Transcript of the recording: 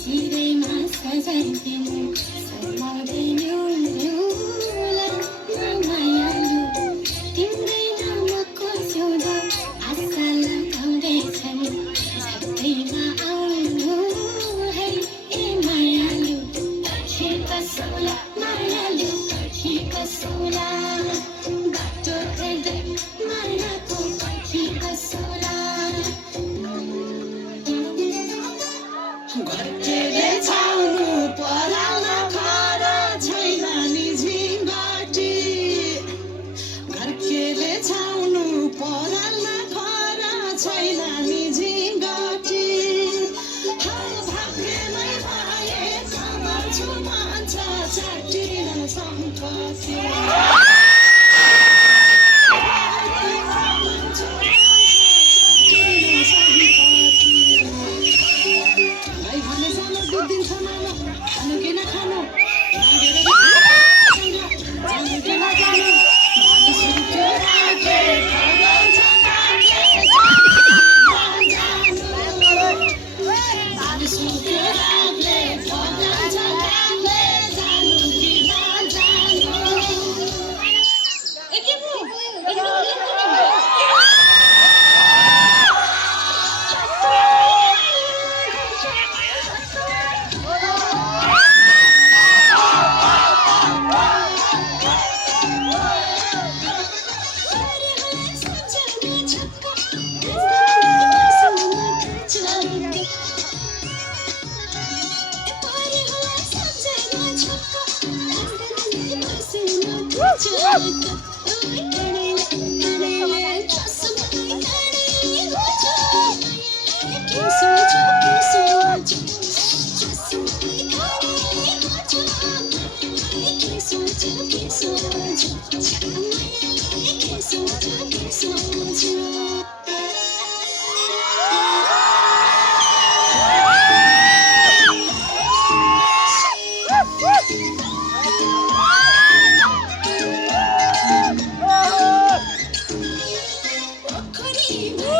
सिरैमा सजाइदिनु समाउँदैनु न्युलाई मायालु तिम्रै नामको सिउँदो आशा लगाउँदैछन् सधैँमा आउनु है ए मायालु पर्खी बसौला मायालु पर्खी बसौला बाटो हेर्दै मायाको पर्खी बसौला घरकेले छाउनु पराल्न घर छैन नि झिङ्गटी घरकेले छाउनु पराल्न घर छैन नि झिङ्गटी भाग्यमै भए कमर्छु भन्छ चाटिन सम्पत्ति Kori